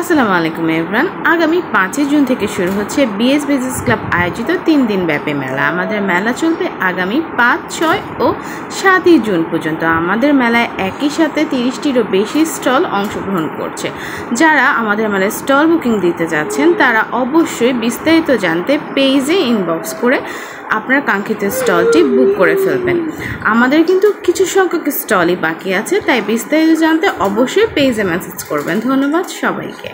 আসসালামু আলাইকুম এভরিওয়ান। আগামী 5 জুন থেকে শুরু হচ্ছে বিএস বিজনেস ক্লাব আয়োজিত 3 দিন ব্যাপী মেলা। আমাদের মেলা চলবে আগামী 5, 6 ও 7 জুন পর্যন্ত। আমাদের মেলায় একই সাথে 30টিরও বেশি স্টল অংশগ্রহণ করছে। যারা আমাদের মেলায় স্টল বুকিং দিতে যাচ্ছেন তারা অবশ্যই বিস্তারিত জানতে পেজে ইনবক্স করে আপনার কাঙ্ক্ষিত স্টলটি বুক করে ফেলবেন। আমাদের কিন্তু কিছু সংখ্যক স্টলই বাকি আছে, তাই বিস্তারিত জানতে অবশ্যই পেজে মেসেজ করবেন। ধন্যবাদ সবাইকে।